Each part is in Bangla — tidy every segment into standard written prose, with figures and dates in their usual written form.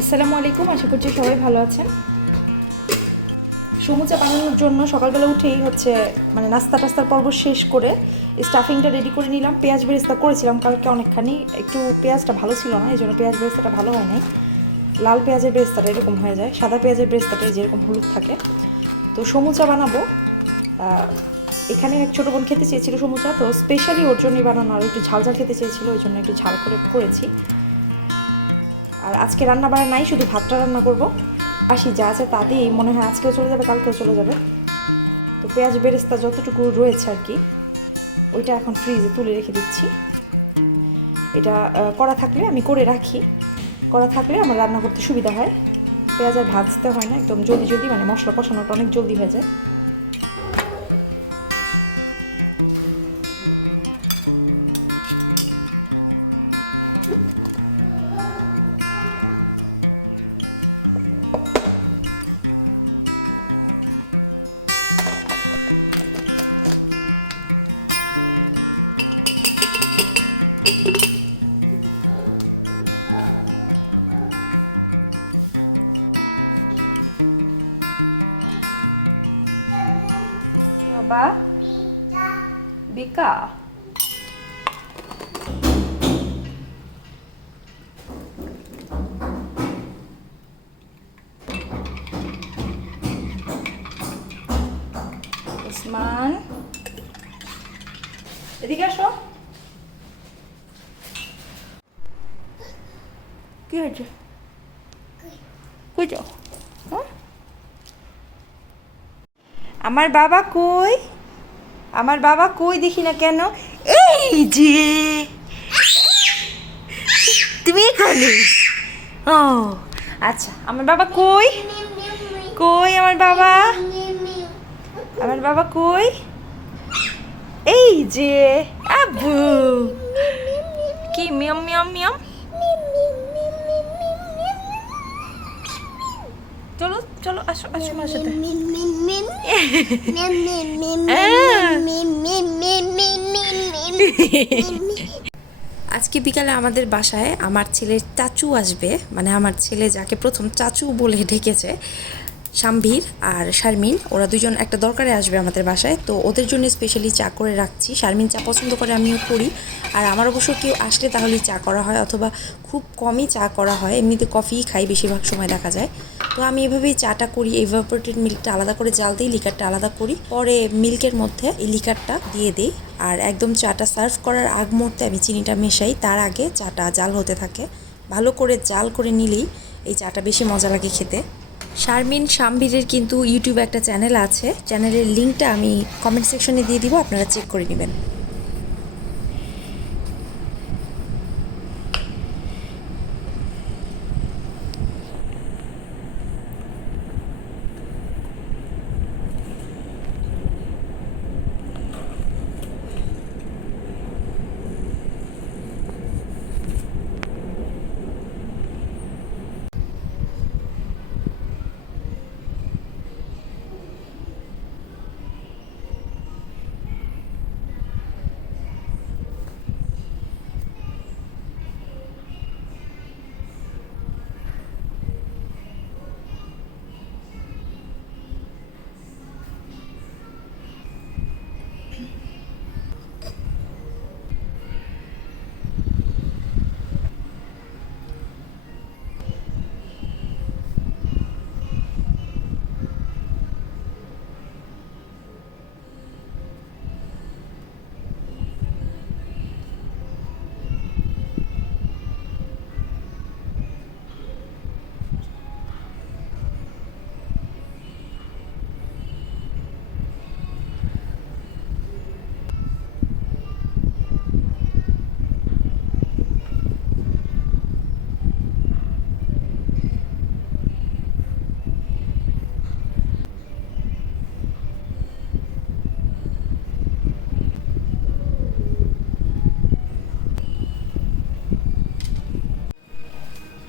আসসালামু আলাইকুম, আশা করছি সবাই ভালো আছেন। সমুচা বানানোর জন্য সকালবেলা উঠেই হচ্ছে মানে নাস্তার পর্ব শেষ করে স্টাফিংটা রেডি করে নিলাম। পেঁয়াজ বেরেস্তা করেছিলাম কালকে অনেকখানি, একটু পেঁয়াজটা ভালো ছিল না, এই জন্য পেঁয়াজ বেরেস্তাটা ভালো হয় নাই। লাল পেঁয়াজের বেরেস্তাটা এরকম হয়ে যায়, সাদা পেঁয়াজের বেরেস্তাটা যেরকম হলুদ থাকে। তো সমুচা বানাবো। এখানে এক ছোটো বোন খেতে চেয়েছিল সমুচা, তো স্পেশালি ওর জন্যই বানানো, আর একটু ঝাল ঝাল খেতে চেয়েছিল, ওই জন্য একটু ঝাল করে করেছি। আর আজকে রান্না বাড়া নাই, শুধু ভাতটা রান্না করব। আসি যা আছে তা দিয়েই মনে হয় আজকেও চলে যাবে, কালকেও চলে যাবে। তো পেঁয়াজ বেরেস্তা যতটুকু রয়েছে আর কি, ওইটা এখন ফ্রিজে তুলে রেখে দিচ্ছি। এটা করা থাকলে আমি করে রাখি, করা থাকলে আমার রান্না করতে সুবিধা হয়। পেঁয়াজ আর ভাজতে হয় না, একদম জলদি মানে মশলা কষানোটা অনেক জলদি হয়ে যায়। বাবা বিকা উসমান, এদিকে আসো। কি হয়েছে? কই যাও? আমার বাবা কই? আমার বাবা কই দেখি না কেন? এই যে তুমি এখানে। ও আচ্ছা, আমার বাবা কই? কই আমার বাবা? আমার বাবা কই? এই যে আব্বু। কি মিয়াম মিয়াম মিয়াম? চলো চলো, আসো আসো আমার সাথে। আজকে বিকালে আমাদের বাসায় আমার ছেলের চাচু আসবে, মানে আমার ছেলে যাকে প্রথম চাচু বলে ডেকেছে, শাম্ভীর আর শারমিন, ওরা দুজন একটা দরকারে আসবে আমাদের বাসায়। তো ওদের জন্য স্পেশালি চা করে রাখছি। শারমিন চা পছন্দ করে, আমিও করি। আর আমার অবশ্য কেউ আসলে তাহলেই চা করা হয়, অথবা খুব কমই চা করা হয়, এমনিতে কফিই খাই বেশিরভাগ সময় দেখা যায়। তো আমি এভাবেই চাটা করি, এভাপোরেটেড মিল্কটা আলাদা করে জাল দিই, লিকারটা আলাদা করি, পরে মিল্কের মধ্যে এই লিকারটা দিয়ে দিই। আর একদম চাটা সার্ভ করার আগ মুহূর্তে আমি চিনিটা মেশাই, তার আগে চাটা জাল হতে থাকে। ভালো করে জাল করে নিলেই এই চাটা বেশি মজা লাগে খেতে। শারমিন শাম্ভীরের কিন্তু ইউটিউবে একটা চ্যানেল আছে, চ্যানেলের লিঙ্কটা আমি কমেন্ট সেকশনে দিয়ে দিব, আপনারা চেক করে নেবেন।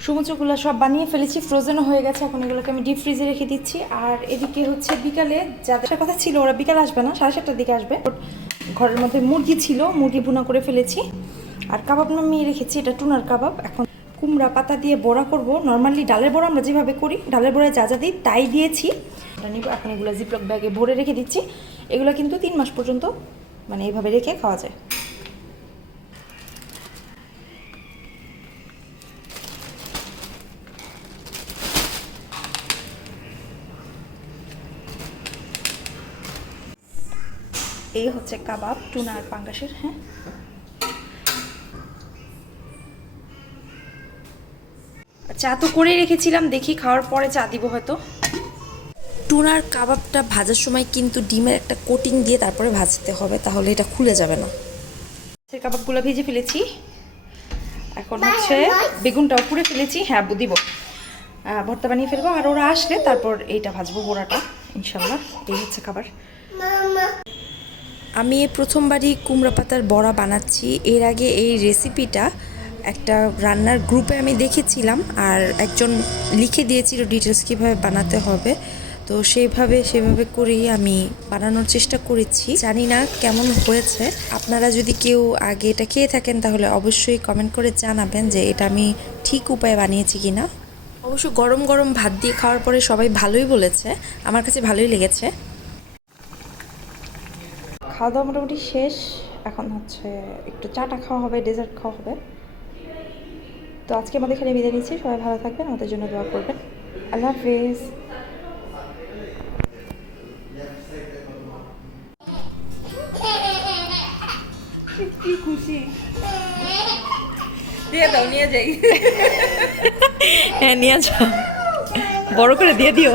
সমুচগুলো সব বানিয়ে ফেলেছি, ফ্রোজেনও হয়ে গেছে। এখন এগুলোকে আমি ডিপ ফ্রিজে রেখে দিচ্ছি। আর এদিকে হচ্ছে বিকালে যাদের কথা ছিল ওরা বিকালে আসবে না, 7:30টার দিকে আসবে। ঘরের মধ্যে মুরগি ছিল, মুরগি ভুনা করে ফেলেছি। আর কাবাব নামিয়ে রেখেছি, এটা টুনার কাবাব। এখন কুমড়া পাতা দিয়ে বড়া করব। নর্মালি ডালের বড়া আমরা যেভাবে করি, ডালের বড়ায় যা যা দিই তাই দিয়েছি। নিব এখন এগুলো জিপলক ব্যাগে ভরে রেখে দিচ্ছি। এগুলো কিন্তু 3 মাস পর্যন্ত মানে এইভাবে রেখে খাওয়া যায়। এই হচ্ছে কাবাব টুনা আর পাঙ্গাসের। হ্যাঁ, চা তো করে রেখেছিলাম, দেখি খাওয়ার পরে চা দিব হয়তো। টুনার কাবাবটা ভাজার সময় কিন্তু ডিমের একটা কোটিং দিয়ে তারপরে ভাজতে হবে, তাহলে এটা খুলে যাবে না। কাবাবগুলো ভেজে ফেলেছি, এখন হচ্ছে বেগুনটাও পুড়ে ফেলেছি। হ্যাঁ, দিব ভর্তা বানিয়ে ফেলবো। আর ওরা আসলে তারপর এইটা ভাজবো, বড়াটা ইনশাল্লাহ। এই হচ্ছে খাবার। আমি এই প্রথমবারই কুমড়া পাতার বড়া বানাচ্ছি। এর আগে এই রেসিপিটা একটা রান্নার গ্রুপে আমি দেখেছিলাম, আর একজন লিখে দিয়েছিল ডিটেলস কীভাবে বানাতে হবে। তো সেভাবে করেই আমি বানানোর চেষ্টা করেছি। জানি না কেমন হয়েছে। আপনারা যদি কেউ আগে এটা খেয়ে থাকেন তাহলে অবশ্যই কমেন্ট করে জানাবেন যে এটা আমি ঠিক উপায়ে বানিয়েছি কিনা। অবশ্য গরম গরম ভাত দিয়ে খাওয়ার পরে সবাই ভালোই বলেছে, আমার কাছে ভালোই লেগেছে। খাওয়া দাওয়া মোটামুটি শেষ। এখন হচ্ছে একটু চাটা খাওয়া হবে, ডেজার্ট খাওয়া হবে। তো আজকে আমাদের এখানে বিদায় নিচ্ছি। সবাই ভালো থাকবেন, আমাদের জন্য দোয়া করবেন। আল্লাহ হাফেজ। কি খুশি, দিয়ে দাও, নিয়ে যাই। হ্যাঁ, নিয়ে যাও, বড় করে দিয়ে দিও।